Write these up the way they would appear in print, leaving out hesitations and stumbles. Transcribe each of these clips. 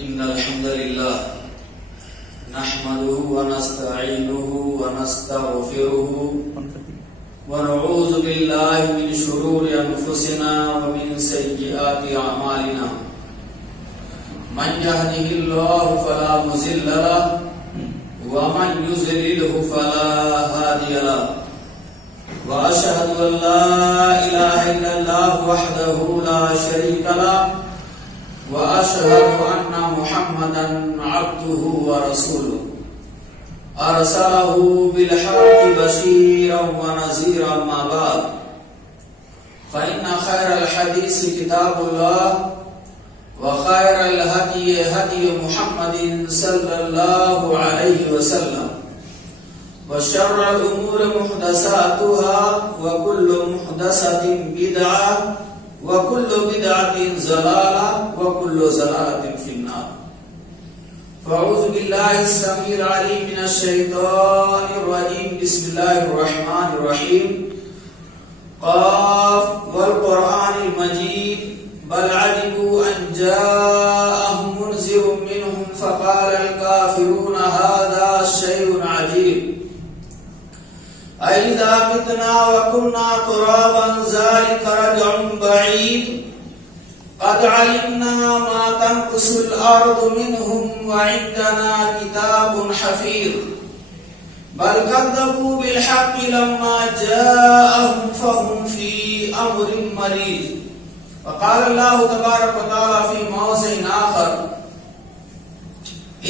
إن الحمد لله نحمده ونستعينه ونستغفره ونعوذ بالله من شرور أنفسنا ومن سيئات أعمالنا من يهده الله فلا مضل له ومن يضلله فلا هادي له وأشهد أن لا إله إلا الله وحده لا شريك له وأشهد أن محمدا عبده ورسوله أرسله بالحق بشيرا ونذيرا ما بعد فإن خير الحديث كتاب الله وخير الهدي هدي محمد صلى الله عليه وسلم وشر الأمور محدثاتها وكل محدثة بدعة وكل بدعة ضلالة وكل ضلالة في النار. فأعوذ بالله السميع العليم من الشيطان الرجيم. بسم الله الرحمن الرحيم. قاف والقرآن المجيد بل عجبوا أن جاءهم منذر منهم فقال الكافرون هذا شيء عجيب أَإِذَا مِتْنَا وَكُنَّا تُرَابًا ذَلِكَ رَجْعٌ بَعِيدٌ قَدْ عَلِمْنَا مَا تَنقُصُ الْأَرْضُ مِنْهُمْ وَعِندَنَا كِتَابٌ حَفِيظٌ بَلْ كَذَّبُوا بِالْحَقِّ لَمَّا جَاءَهُمْ فَهُمْ فِي أَمْرٍ مَرِيجٍ. وقال الله تبارك وتعالى في موضع آخر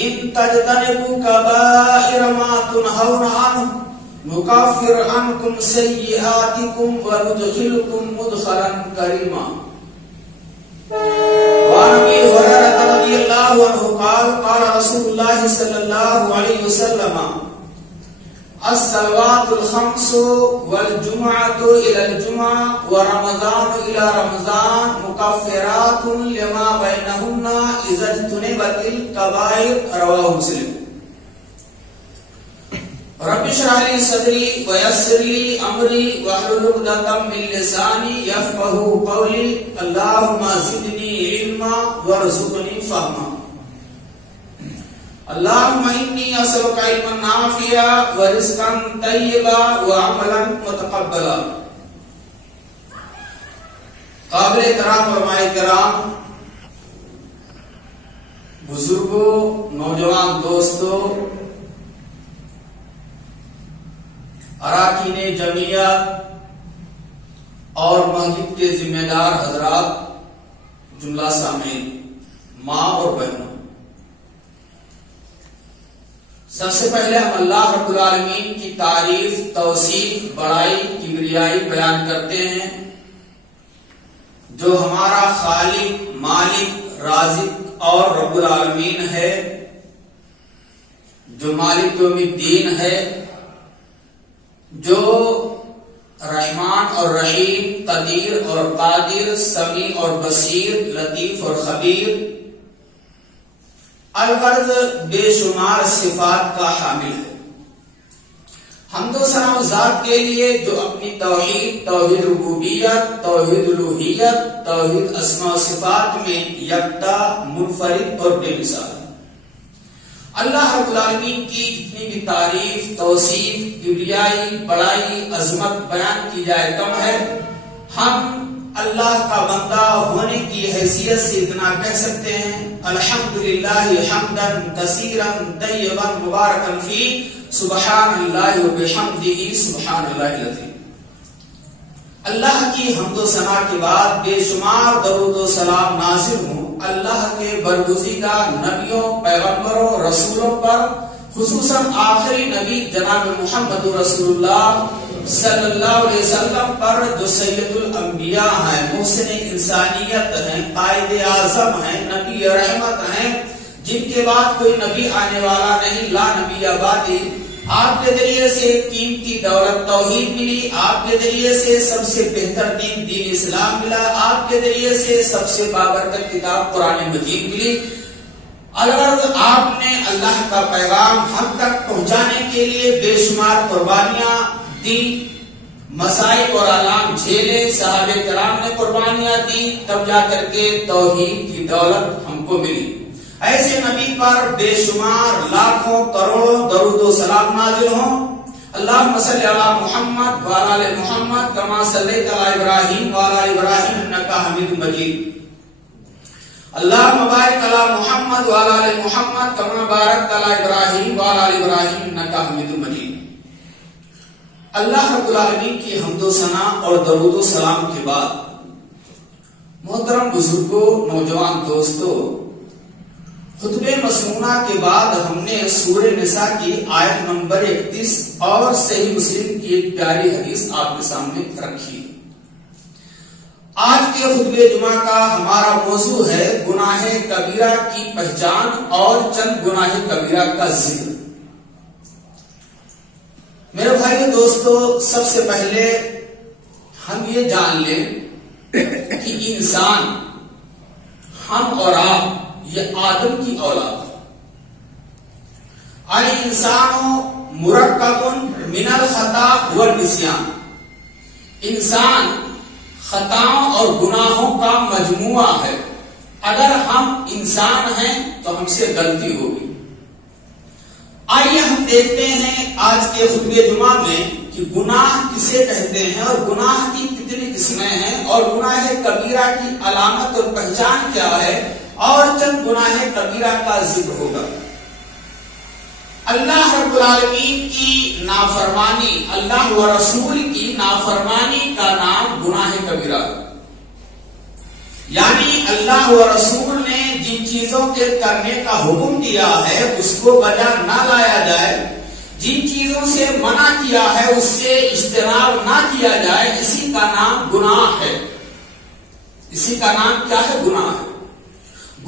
إِن تَجْتَنِبُوا كَبَائِرَ مَا تُنْهَوْنَ عَنْهُ نكفر عنكم سيئاتكم وندخلكم مدخلا كريما. وعن ابي هريره رضي الله عنه قال قال رسول الله صلى الله عليه وسلم الصلوات الخمس والجمعة إلى الجمعة ورمضان إلى رمضان مكفرات لما بينهن إذا اجتنبت الكبائر. رواه مسلم. رب اشرح لي صدري ويسر لي امري واحلل عقدة من لساني يفقهوا قولي. اللهم زدني علما وارزقني فهما. اللهم اني اسالك علما نافعا ورزقا طيبا وعملا متقبلا. قابل احترام علماء کرام، بزرگوں، نوجوان دوستوں، اراکین جمعیت اور مسجد کے ذمہ دار حضرات، جملہ سامعین، ماں اور بہنوں، سب سے پہلے ہم اللہ رب العالمین کی تعریف، توصیف، بڑائی، کبریائی بیان کرتے ہیں، جو ہمارا خالق، مالک، رازق اور رب العالمین ہے، جو مالک یوم الدین ہے، جو رحمان اور رحیم، قدیر اور قادر، سمیع اور بصیر، لطیف اور خبیر، الغرض بے شمار صفات کا حامل ہے. حمد و ثنا ذات کے لیے جو اپنی توحید، توحید ربوبیت، توحید الوہیت، توحید اسماء و صفات میں یکتا، منفرد اور بے مثال. اللہ رب العالمین کی جتنی بھی تعریف، توصیف، کبریائی، بڑائی، عظمت بیان کی جائے کم ہے. ہم اللہ کا بندہ ہونے کی حیثیت سے اتنا کہہ سکتے ہیں: الحمدللہ حمدا کثیرا طیبا مبارکا فیہ سبحان اللہ وبحمدہ سبحان اللہ العظیم. اللہ کی حمد و ثنا کے بعد بے شمار درود و سلام نازل ہوں اللہ کے برگزیدہ نبیوں، پیغمبروں، رسولوں پر، خصوصاً آخری نبی جناب محمد رسول اللہ صلی اللہ علیہ وسلم پر، جو سید الانبیاء ہیں، محسن انسانیت ہیں، قائد اعظم ہیں، نبی رحمت ہیں، جن کے بعد کوئی نبی آنے والا نہیں، لا نبی بعدی. آپ کے ذریعے سے قیمتی دولت توحید ملی، آپ کے ذریعے سے سب سے بہتر دین اسلام ملا، آپ کے ذریعے سے سب سے بابرکت کتاب قرآن مجید ملی. الغرض آپ نے اللہ کا پیغام ہم تک پہنچانے کے لیے بے شمار قربانیاں دی، مسائب اور آلام جھیلے، صحابہ کرام نے قربانیاں دی، تب جا کر کے توحید کی دولت ہم کو ملی. ایسے نبی پر بے شمار لاکھوں کروڑوں درود و سلام نازل ہوں. اللہم صلی علی محمد وعلی آل محمد کما صلیت علی ابراہیم وعلی آل ابراہیم انکا حمید مجید. اللہم بارک علی محمد وعلی آل محمد کما بارکت علی ابراہیم وعلی آل ابراہیم انکا حمید مجید. اللہ رب العالمین کی حمد و ثنا اور درود و سلام کے بعد محترم بزرگوں، نوجوان دوستوں، خطبہ مسنونہ کے بعد ہم نے سورہ نساء کی آیت نمبر 31 اور صحیح مسلم کی ایک پیاری حدیث آپ کے سامنے رکھی. آج کے خطبہ جمعہ کا ہمارا موضوع ہے گناہ کبیرہ کی پہچان اور چند گناہ کبیرہ کا ذکر. میرے بھائی دوستو، سب سے پہلے ہم یہ جان لیں کہ انسان، ہم اور آپ، یہ آدم کی اولاد ہے. الانسان مرکب من الخطا والنسیان. انسان خطاؤں اور گناہوں کا مجموعہ ہے. اگر ہم انسان ہیں تو ہم سے غلطی ہوگی. آئیے ہم دیکھتے ہیں آج کے خطبہ جمعہ میں کہ گناہ کسے کہتے ہیں اور گناہ کی کتنی قسمیں ہیں اور گناہ کبیرہ کی علامت اور پہچان کیا ہے اور چند گناہ کبیرہ کا ذکر ہوگا. اللہ رب العالمین کی نافرمانی، اللہ و رسول کی نافرمانی کا نام گناہ کبیرہ ہے. یعنی اللہ و رسول نے جن چیزوں کے کرنے کا حکم دیا ہے اس کو بجا نہ لایا جائے، جن چیزوں سے منع کیا ہے اس سے اجتناب نہ کیا جائے، اسی کا نام گناہ ہے. اسی کا نام کیا ہے؟ گناہ ہے.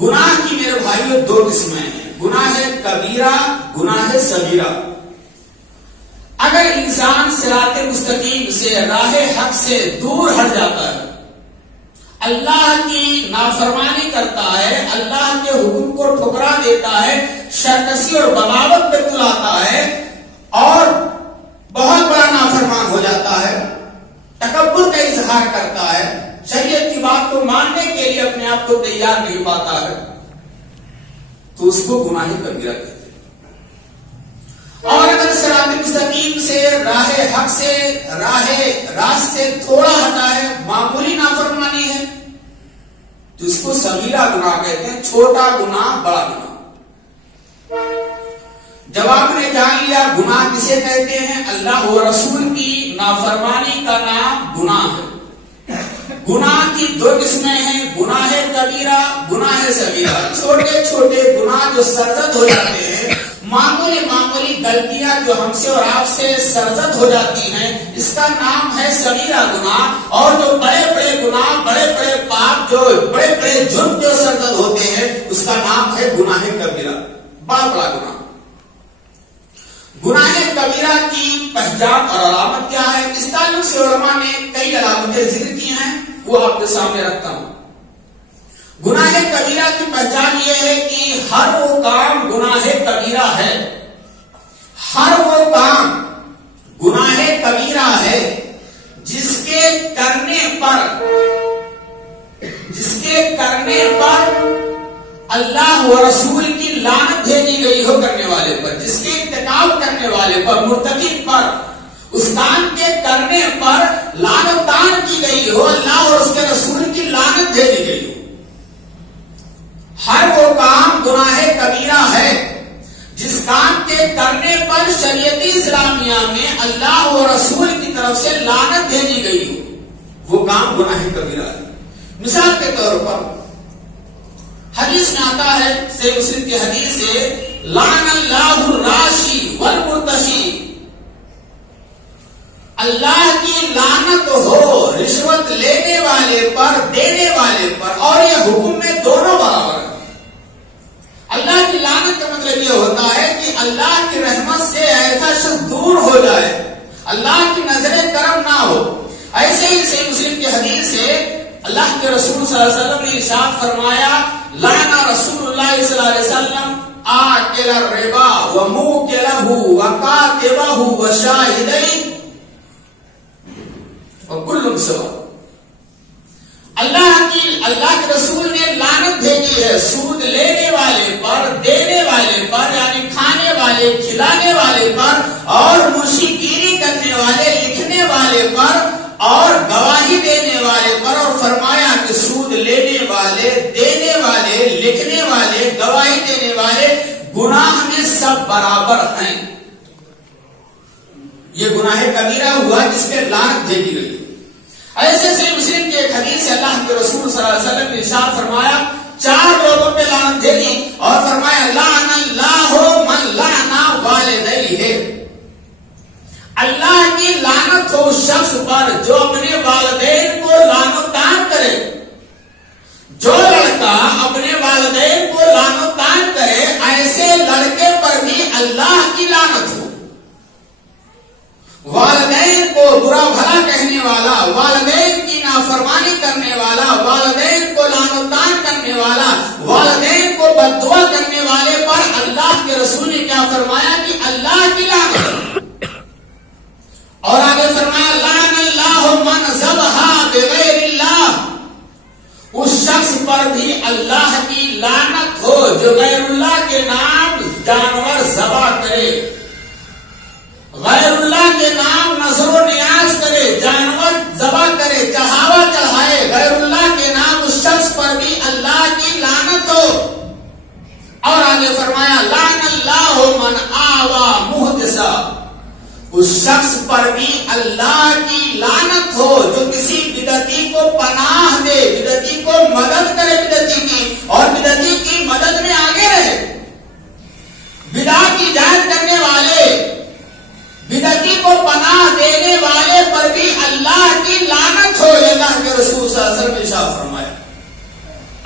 گناہ کی میرے بھائیوں دو قسمیں ہیں، گناہ کبیرہ، گناہ صغیرہ. اگر انسان صراط مستقیم سے، راہ حق سے دور ہٹ جاتا ہے، اللہ کی نافرمانی کرتا ہے، اللہ کے حکم کو ٹھکرا دیتا ہے، سرکشی اور بغاوت پہ تلاتا ہے اور بہت بڑا نافرمان ہو جاتا ہے، تکبر کا اظہار کرتا ہے، شریعت کی بات کو ماننے کے لیے اپنے آپ کو تیار نہیں پاتا ہے، تو اس کو گناہ کبیرہ کہتے ہیں. اور اگر صراط مستقیم سے، راہ حق سے، راست سے تھوڑا ہٹا ہے، معمولی نافرمانی ہے، تو اس کو صغیرہ گناہ کہتے ہیں، چھوٹا گناہ، بڑا گناہ. جب آپ نے جان لیا گناہ کسے کہتے ہیں، اللہ و رسول کی نافرمانی کا نام گناہ ہے. گناہ کی دو قسمیں ہیں، گناہ کبیرہ، گناہ صغیرہ. چھوٹے چھوٹے گناہ جو سرزد ہو جاتے ہیں، معمولی غلطیاں جو ہم سے اور آپ سے سرزد ہو جاتی ہیں، اس کا نام ہے صغیرہ گناہ. اور جو بڑے بڑے گناہ، بڑے بڑے پاپ، جو بڑے بڑے جرم جو سرزد ہوتے ہیں، اس کا نام ہے گناہ کبیرہ، بڑا بڑا گناہ. گناہ کبیرہ کی پہچان اور علامت کیا ہے؟ اس تعلق سے علماء نے کئی علامتیں ذکر کی ہیں، وہ آپ کے سامنے رکھتا ہوں. گناہ کبیرہ کی پہچان یہ ہے کہ ہر وہ کام گناہ کبیرہ ہے. ہر وہ کام گناہ کبیرہ ہے جس کے کرنے پر اللہ و رسول کی لعنت بھیجی گئی ہو کرنے والے پر، جس کے ارتکاب کرنے والے پر، مرتکب پر، اس کام کے کرنے پر لعنت کی گئی ہو، اللہ اور اس کے رسول کی لعنت بھیجی گئی ہو. ہر وہ کام گناہ کبیرہ ہے جس کام کے کرنے پر شریعت اسلامیہ میں اللہ و رسول کی طرف سے لعنت بھیجی گئی ہو، وہ کام گناہ کبیرہ ہے. مثال کے طور پر حدیث میں آتا ہے، صحیح مسلم کی حدیث ہے، لعن اللہ الراشی والمرتشی. اللہ کی لعنت ہو رشوت لینے والے پر، دینے والے پر، اور یہ حکم میں دونوں برابر ہے. اللہ کی لعنت کا مطلب یہ ہوتا ہے کہ اللہ کی رحمت سے ایسا شخص دور ہو جائے، اللہ کی نظر کرم نہ ہو. ایسے ہی صحیح مسلم کی حدیث ہے، اللہ کے رسول صلی اللہ علیہ وسلم نے ارشاد فرمایا، لعن رسول اللہ صلی اللہ علیہ وسلم آکل الربا وموکلہ وکاتبہ وشاہدین وکل سوا. اللہ کے رسول نے لعنت بھیجی ہے سود لینے والے پر والے، کھلانے والے پر، اور موسیقی کرنے والے، لکھنے والے پر، اور گواہی دینے والے پر، اور فرمایا کہ سود لینے والے، دینے والے، لکھنے والے، گواہی دینے والے گناہ میں سب برابر ہیں۔ یہ گناہ کبیرہ ہوا جس پہ لعنت بھیجی گئی۔ ایسے صحیح مسلم کے ایک حدیث سے اللہ کے رسول صلی اللہ علیہ وسلم نے ارشاد فرمایا 4 لوگوں پہ لعنت بھیجی اور فرمایا لعن اللہ من لعن والدیہ، اللہ کی لعنت ہو اس شخص پر جو اپنے والدین کو لعن و طعن کرے۔ جو لڑکا اپنے والدین کو لعن و طعن کرے ایسے لڑکے پر بھی اللہ کی لعنت ہو۔ والدین کو برا بھلا کہنے والا، والدین کی نافرمانی کرنے والا، والدین کو لعن و طعن کرنے والا، والدین کو بد دعا کرنے والے پر اللہ کے رسول نے کیا فرمایا کہ اللہ کی لعنت۔ اور آگے فرمایا لعن اللہ من ذبح بغیر اللہ، اس شخص پر بھی اللہ کی لعنت ہو جو غیر اللہ کے نام جانور ذبح کرے، غیر اللہ کے نام نظر و نیاز کرے، جانور ذبح کرے، چڑھاوا چڑھائے غیر اللہ کے نام، اس شخص پر بھی اللہ کی لعنت ہو۔ اور آگے فرمایا لعن اللہ من آوى محدثا، اس شخص پر بھی اللہ کی لعنت ہو جو کسی بدعتی کو پناہ دے، بدعتی کو مدد کرے بدعتی کی، اور بدعتی کی مدد میں آگے رہے۔ بدعت کی جائز کرنے والے، بدعتی کو پناہ دینے والے پر بھی اللہ کی لعنت ہو، یہ اللہ کے رسول صلی اللہ علیہ وسلم نے ارشاد فرمایا۔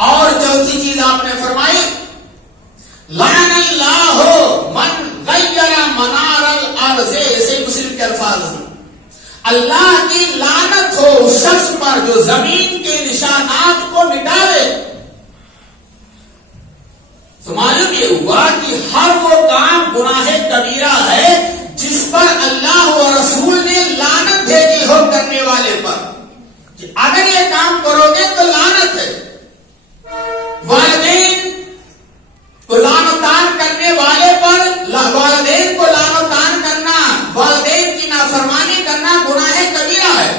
اور چوتھی چیز آپ نے فرمائی لعن اللہ من غیر منار الارض، ایسے مسلم کے الفاظ ہیں، اللہ کی لعنت ہو اس شخص پر جو زمین کے نشانات کو مٹا دے۔ تو معلوم یہ ہوا کہ ہر وہ کام گناہ کبیرہ ہے جس پر اللہ و رسول نے لعنت بھیجی ہو کرنے والے پر، کہ اگر یہ کام کرو گے تو لعنت ہے۔ والدین کو لعن و طعن کرنے والے پر، والدین کو لعن و طعن کرنا، والدین کی نافرمانی کرنا گناہ کبیرہ ہے۔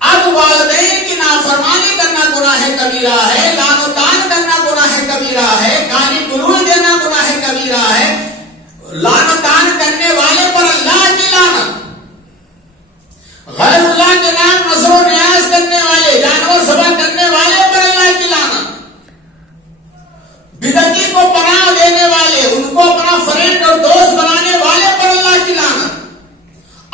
اب والدین کی نافرمانی کرنا گناہ کبیرہ ہے، لعن و طعن کرنا گناہ کبیرہ ہے، گالی گلوچ دینا گناہ کبیرہ ہے، لعن و طعن کرنے والے پر اللہ کی لعنت، غیر اللہ کے نام نظر و نیاز کرنے والے، جانور ذبح کرنے والے پر اللہ کی لعنت، بدعتی کو پناہ دینے والے، ان کو اپنا فرینڈ اور دوست بنانے والے پر اللہ کی لعنت،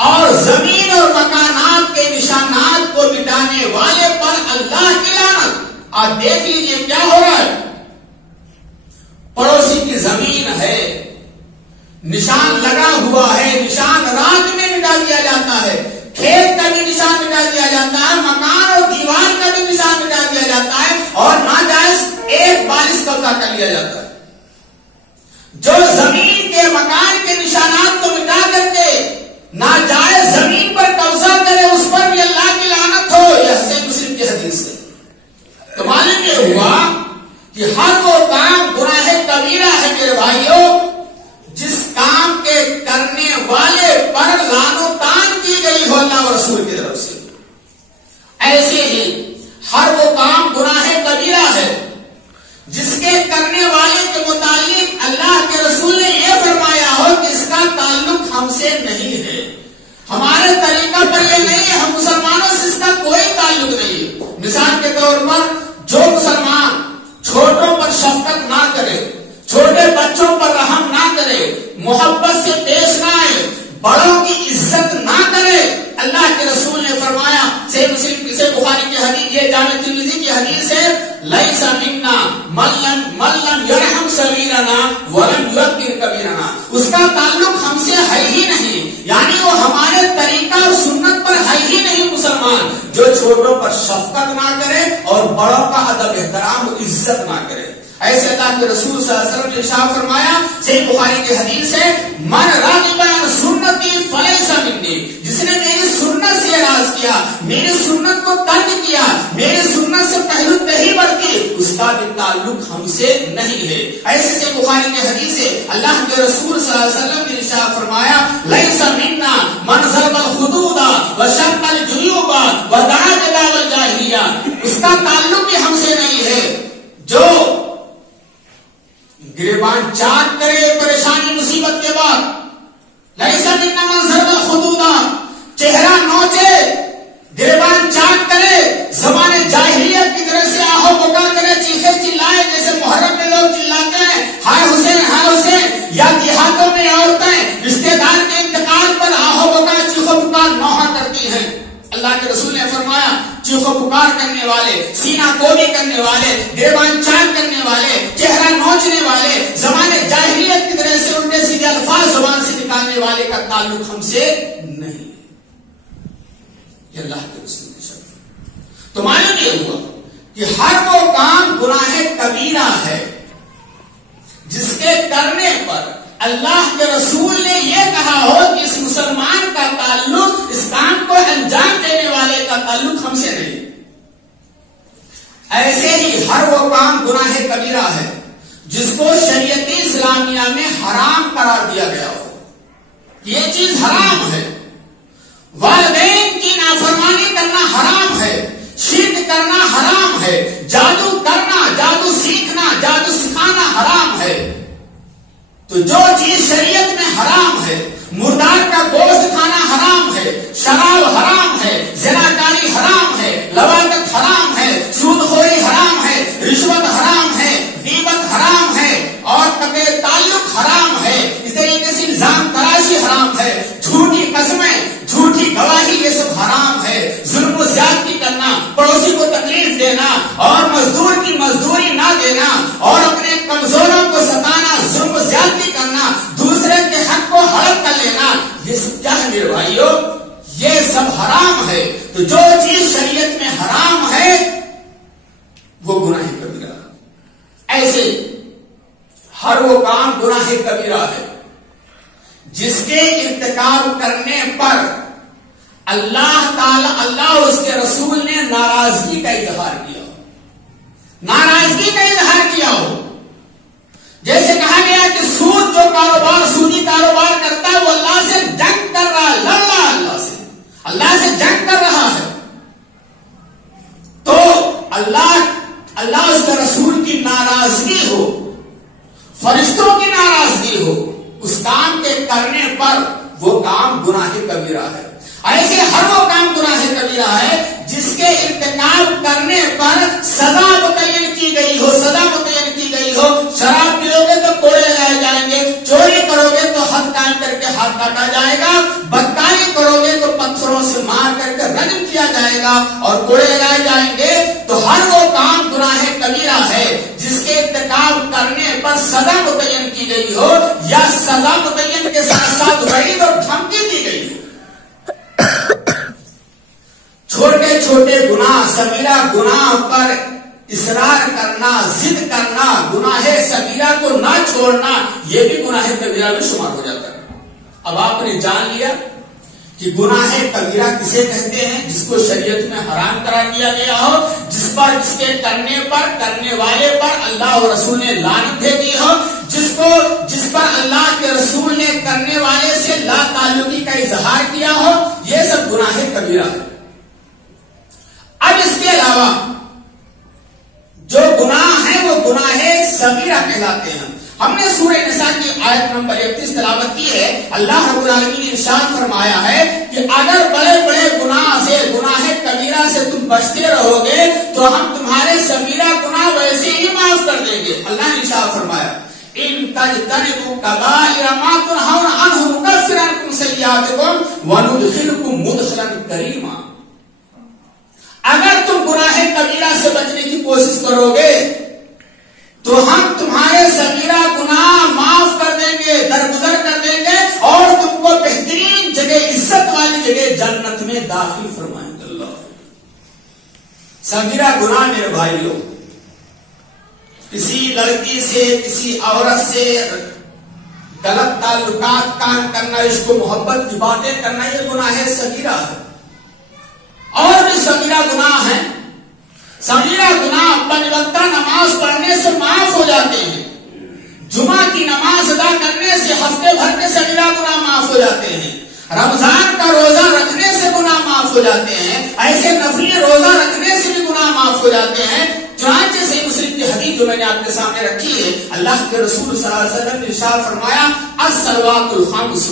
اور زمین اور مکانات کے نشانات کو مٹانے والے پر اللہ کی لعنت۔ آپ دیکھ لیجئے کیا ہو رہا ہے، پڑوسی کی زمین ہے، نشان لگا ہوا ہے، نشان رات میں مٹا دیا جاتا ہے، کھیت کا بھی نشان مٹا دیا جاتا ہے، مکان اور دیوار کا بھی نشان مٹا دیا جاتا ہے، اور ناجائز ایک بالش قبضہ کر لیا جاتا ہے۔ جو زمین کے مکان کے نشانات کو مٹا کر کے ناجائز زمین پر قبضہ کرے اس پر بھی اللہ کی لعنت ہو، یہ صحیح مسلم کی حدیث ہے۔ تو معلوم یہ ہوا کہ ہر وہ کام گناہ کبیرہ ہے میرے بھائیوں جس کام کے کرنے والے پر لعن و طعن کی گئی ہو اللہ و رسول کی طرف سے۔ ایسے ہی ہر وہ کام گناہ کبیرہ ہے جس کے کرنے والے کے متعلق اللہ کے رسول نے یہ فرمایا ہو کہ اس کا تعلق ہم سے نہیں ہے، ہمارے طریقہ پر یہ نہیں ہے، ہم مسلمانوں سے اس کا کوئی تعلق نہیں ہے۔ مثال کے طور پر جو مسلمان چھوٹوں پر شفقت نہ کرے، چھوٹے بچوں پر رحم نہ کرے، محبت سے پیش نہ آئے، بڑوں کی عزت نہ کرے، اللہ کے رسول نے فرمایا، صحیح مسلم سے بخاری کی حدیث، یہ جامع ترمذی کی حدیث ہے، لیس منا من لم یرحم صغیرنا ولم یکبر کبیرنا، اس کا تعلق ہم سے ہے ہی نہیں، یعنی وہ ہمارے طریقہ اور سنت پر ہے ہی نہیں مسلمان جو چھوٹوں پر شفقت نہ کرے اور بڑوں کا ادب احترام و عزت نہ کرے۔ ایسے اللہ کے رسول صلی اللہ علیہ وسلم نے ارشاد فرمایا، صحیح بخاری کی حدیث ہے، من راغب عن سنتی فلیس منی، جس نے میری سنت سے اعراض کیا، میری سنت کو ترک کیا، میری سنت سے پہلو نہیں برتی، اس کا بھی تعلق ہم سے نہیں ہے۔ ایسے سے بخاری کی حدیث ہے، اللہ کے رسول صلی اللہ علیہ وسلم نے ارشاد فرمایا لیس منا من ضرب الخدود وشق الجیوب ودعا بدعوى الجاہلیہ، اس کا تعلق بھی ہم سے نہیں ہے جو گریبان چاک کرے پریشانی مصیبت کے بعد، لیس منا من ضرب الخدود، چہرہ نوچے گریبان چاک کرے، زمانے جاہلیت کی طرح سے آہو بکا کرے، چیخے چلائے جیسے محرم میں لوگ چلاتے ہیں ہائے حسین، یا دیہاتوں میں عورتیں رشتے دار کے انتقال پر آہو بکا چیخو پکار نوحہ کرتی ہیں۔ اللہ کے رسول نے فرمایا چیخو پکار کرنے والے، سینہ کوبی کرنے والے، گریبان چاک کرنے والے، چہرہ نوچنے والے، زمانے جاہلیت کی طرح سے الٹے سیدھے الفاظ زبان سے نکالنے والے کا تعلق ہم سے نہیں۔ یہ اللہ کے رسول کی شرط۔ تو معلوم یہ ہوا کہ ہر وہ کام گناہ کبیرہ ہے جس کے کرنے پر اللہ کے رسول نے یہ کہا ہو کہ اس مسلمان کا تعلق، اس کام کو انجام دینے والے کا تعلق ہم سے نہیں۔ ایسے ہی ہر وہ کام گناہ کبیرہ ہے جس کو شریعت اسلامیہ میں حرام قرار دیا گیا ہو، یہ چیز حرام ہے۔ والدین کی نافرمانی کرنا حرام ہے، شرک کرنا حرام ہے، جادو کرنا، جادو سیکھنا، جادو سکھانا حرام ہے۔ تو جو چیز شریعت میں حرام ہے، مردار کا گوشت کھانا حرام ہے، شراب حرام ہے، زناکاری حرام ہے، لواطت حرام ہے، سود خوری حرام ہے، رشوت حرام ہے، غیبت حرام ہے، اور قطع تعلق حرام ہے، اس طریقے سے الزام تراشی حرام ہے، جھوٹی قسمیں، جھوٹی گواہی، یہ سب حرام ہے۔ ظلم و زیادتی کرنا، پڑوسی کو تکلیف دینا اور مزدور کی مزدوری نہ دینا اور اپنے کمزوروں کو ستانا، ظلم و زیادتی کرنا، دوسرے کے حق کو ہڑپ کر لینا، یہ سب کیا ہے میرے بھائیو؟ یہ سب حرام ہے۔ تو جو چیز شریعت میں حرام ہے وہ گناہ کبیرہ۔ ایسے ہر وہ کام گناہ کبیرہ ہے جس کے ارتکاب کرنے پر اللہ تعالی، اللہ اس کے رسول نے ناراضگی کا اظہار کیا ہو، ناراضگی کا اظہار کیا ہو۔ جیسے کہا گیا کہ سود جو کاروبار، سودی کاروبار کرتا ہے وہ اللہ سے جنگ کر رہا ہے، لڑ رہا ہے اللہ سے جنگ کر رہا ہے۔ تو اللہ اس کے رسول کی ناراضگی ہو، فرشتوں کی ناراضگی ہو، اس کام کے کرنے پر وہ کام گناہ کبیرہ ہے۔ ایسے ہر وہ کام گناہ کبیرہ ہے جس کے ارتکاب کرنے پر سزا متعین کی گئی ہو، سزا متعین کی گئی ہو۔ شراب پیو گے تو کوڑے لگائے جائیں گے، چوری کرو گے تو حد قائم کر کے ہاتھ کاٹا جائے گا، بدکاری کرو گے تو پتھروں سے مار کر کے رجم کیا جائے گا اور کوڑے لگائے جائیں گے۔ تو ہر وہ کام گناہ کبیرہ ہے جس کے ارتکاب کرنے پر سزا متعین کی گئی ہو یا سزا متعین کے ساتھ ساتھ وعید اور دھمکی دی گئی ہو۔ چھوٹے چھوٹے گناہ، صغیرہ گناہ پر اصرار کرنا، ضد کرنا، گناہ صغیرہ کو نہ چھوڑنا، یہ بھی گناہ کبیرہ میں شمار ہو جاتا ہے۔ اب آپ نے جان لیا کہ گناہ کبیرہ کسے کہتے ہیں؟ جس کو شریعت میں حرام قرار دیا گیا ہو، جس کے کرنے پر، کرنے والے پر اللہ اور رسول نے لعنت بھیجی ہو، جس پر اللہ کے رسول نے کرنے والے سے لا تعلقی کا اظہار کیا ہو، یہ سب گناہ کبیرہ ہے۔ اب اس کے علاوہ جو گناہ ہیں وہ گناہ صغیرہ کہلاتے ہیں۔ ہم نے سورہ نساء کی آیت نمبر 31 تلاوت کی ہے۔ اللہ رب العالمین نے ارشاد فرمایا ہے کہ اگر بڑے بڑے گناہ سے، گناہ کبیرہ سے تم بچتے رہو گے تو ہم تمہارے صغیرہ گناہ ویسے ہی معاف کر دیں گے۔ اللہ نے ارشاد فرمایا ان تجتنبوا کبائر ما تنهون عنه نکفر عنکم سیئاتکم وندخلکم مدخلا کریما۔ اگر تم گناہ کبیرہ سے بچنے کی کوشش کرو گے تو ہم تمہارے صغیرہ گناہ معاف کر دیں گے، درگزر کر دیں گے اور تم کو بہترین جگہ، عزت والی جگہ جنت میں داخل فرمائیں گے۔ اللہ صغیرہ گناہ میرے بھائیوں، کسی لڑکی سے، کسی عورت سے غلط تعلقات قائم کرنا، عشق و محبت کی باتیں کرنا، یہ گناہ صغیرہ ہے۔ اور بھی صغیرہ گناہ ہیں. صغیرہ گناہ پنج وقتہ نماز پڑھنے سے معاف ہو جاتے ہیں. جمعہ کی نماز ادا کرنے سے ہفتے بھر کے صغیرہ گناہ معاف ہو جاتے ہیں. رمضان کا روزہ رکھنے سے گناہ معاف ہو جاتے ہیں. ایسے نفلی روزہ رکھنے سے بھی گناہ معاف ہو جاتے ہیں. چنانچہ صحیح مسلم کی حدیث جو میں نے آپ کے سامنے رکھی ہے، اللہ کے رسول صلی اللہ علیہ وسلم نے ارشاد فرمایا الصلوات الخمس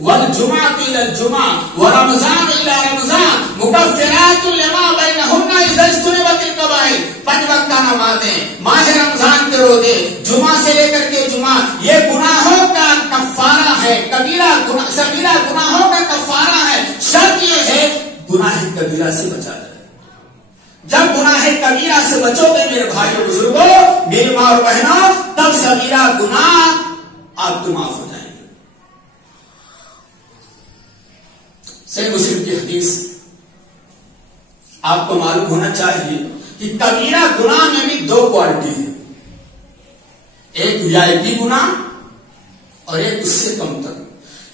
والجمعۃ الی الجمعہ ورمضان الی رمضان مکفرات لما بینہن اذا اجتنبت الکبائر. پنج وقتہ نمازیں، ماہ رمضان کے روزے، جمعہ سے لے کر کے جمعہ، یہ گناہوں کا کفارہ ہے. صغیرہ گناہوں کا کفارہ ہے. شرط یہ ہے گناہ کبیرہ سے بچا جائے. جب گناہ کبیرہ سے بچو گے میرے بھائیو بزرگوں، میری ماں اور بہنوں، تب صغیرہ گناہ آپ کو معاف ہو جائیں گے. صحیح مسلم کی حدیث آپ کو معلوم ہونا چاہیے کہ کبیرہ گناہ میں بھی دو کوالٹی ہے. ایک ویآئپی گناہ اور ایک اس سے کم تر.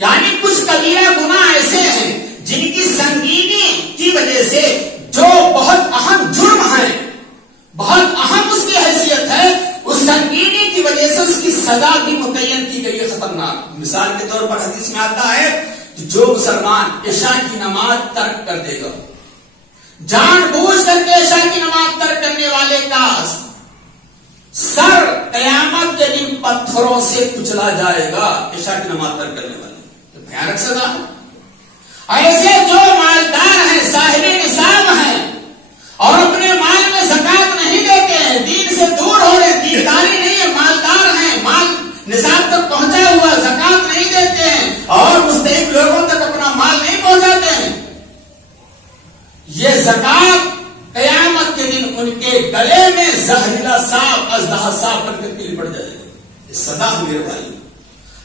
یعنی کچھ کبیرہ گناہ ایسے ہیں جن کی سنگینی کی وجہ سے جو بہت اہم جرم ہے، بہت اہم اس کی حیثیت ہے، اس سنگینی کی وجہ سے اس کی سزا بھی متعین کی گئی ہے خطرناک. مثال کے طور پر حدیث میں آتا ہے کہ جو مسلمان عشاء کی نماز ترک کر دے گا، جان بوجھ کر کے عشاء کی نماز ترک کرنے والے کا سر قیامت کے دن پتھروں سے کچلا جائے گا. عشاء کی نماز ترک کرنے والے بھیانک سزا ہے. ایسے جو مالدار ہیں، صاحب نصاب ہیں، اور اپنے مال میں زکات نہیں دیتے ہیں، دین سے دور ہو رہے، دینداری نہیں ہے، مالدار ہیں، مال نصاب تک پہنچا ہوا، زکات نہیں دیتے ہیں اور مستحق لوگوں تک اپنا مال نہیں پہنچاتے ہیں، یہ زکات قیامت کے دن ان کے گلے میں زہریلا سانپ، اژدہا سانپ بن کر کے لپٹ جائے گا. یہ سزا ہے میرے بھائی.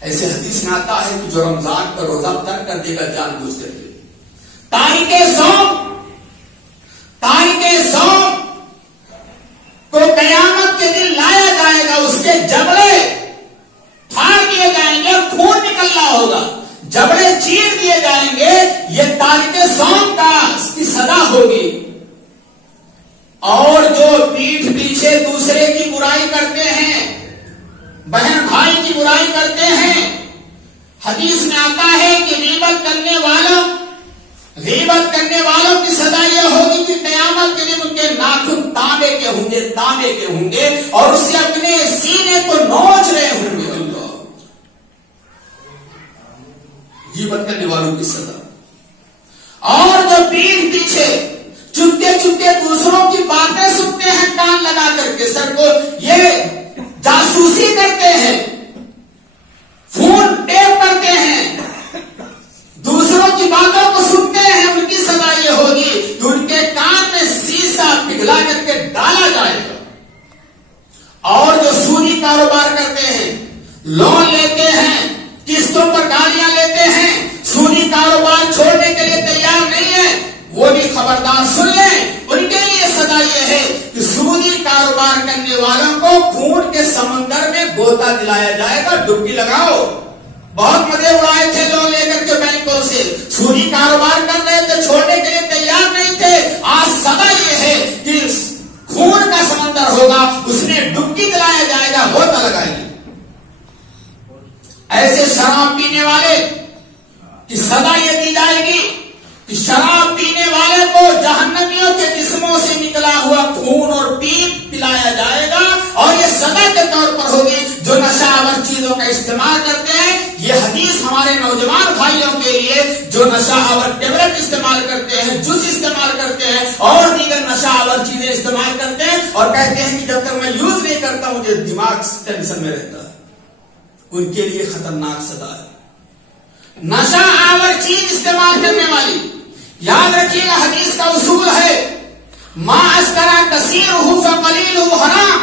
ایسے حدیث میں آتا ہے کہ جو رمضان کا روزہ ترک کر دے گا جان بوجھ کر کے، تاریخ صوم کو قیامت کے دن لایا جائے گا، اس کے جبڑے پھاڑ دیے جائیں گے، خون نکلنا ہوگا، جبڑے چیر دیے جائیں گے. یہ تاریخ صوم کا اس کی سزا ہوگی. اور جو پیٹھ پیچھے دوسرے کی برائی کرتے ہیں، بہن بھائی کی برائی کرتے ہیں، حدیث میں آتا ہے کہ غیبت کرنے والوں کی سزا یہ ہوگی کہ قیامت کے دن ان کے ناخن تانبے کے ہوں گے اور اس سے اپنے سینے کو نوچ رہے ہوں گے. غیبت کرنے والوں کی سزا. اور جو پیٹھ پیچھے چپکے دوسروں کی باتیں سنتے ہیں کان لگا کر کے، سر کو یہ جاسوسی کرتے ہیں، فون ٹیپ کرتے ہیں، دوسروں کی باتوں کو سنتے ہیں، ان کی سزا یہ ہوگی کہ ان کے کان میں سیسا پگھلا کر کے ڈالا جائے گا. اور جو سودی کاروبار کرتے ہیں، لون لیتے ہیں، قسطوں پر گاڑیاں لیتے ہیں، سودی کاروبار چھوڑنے کے لیے تیار نہیں ہے، وہ بھی خبردار سن لیں. ان کے لیے سزا یہ ہے کہ سودی کاروبار کرنے والوں کو خون کے سمندر میں گوتا دلایا جائے گا. ڈبکی لگاؤ. بہت مزے اڑائے تھے لون لے کر کے بینکوں سے، سودی کاروبار کر رہے تھے، چھوڑنے کے لیے تیار نہیں تھے. آج سزا یہ ہے کہ خون کا سمندر ہوگا، اس میں ڈبکی دلایا جائے گا، گوتا لگائیں گے. ایسے شراب پینے والے کی سزا یہ دی جائے گی کہ شراب پینے والے کو جہنمیوں کے جسموں سے نکلا ہوا خون اور پیپ پلایا جائے گا. اور یہ سزا کے طور پر ہوگی جو نشہ آور چیزوں کا استعمال کرتے ہیں. یہ حدیث ہمارے نوجوان بھائیوں کے لیے جو نشہ آور ٹیبلٹ استعمال کرتے ہیں، جوس استعمال کرتے ہیں اور دیگر نشہ آور چیزیں استعمال کرتے ہیں اور کہتے ہیں کہ جب تک میں یوز نہیں کرتا مجھے دماغ ٹینشن میں رہتا ہے، ان کے لیے خطرناک سزا ہے. نشہ آور چیز استعمال کرنے والی، یاد رکھیے گا حدیث کا اصول ہے ما اسکرا کثیرہ فقلیلہ حرام.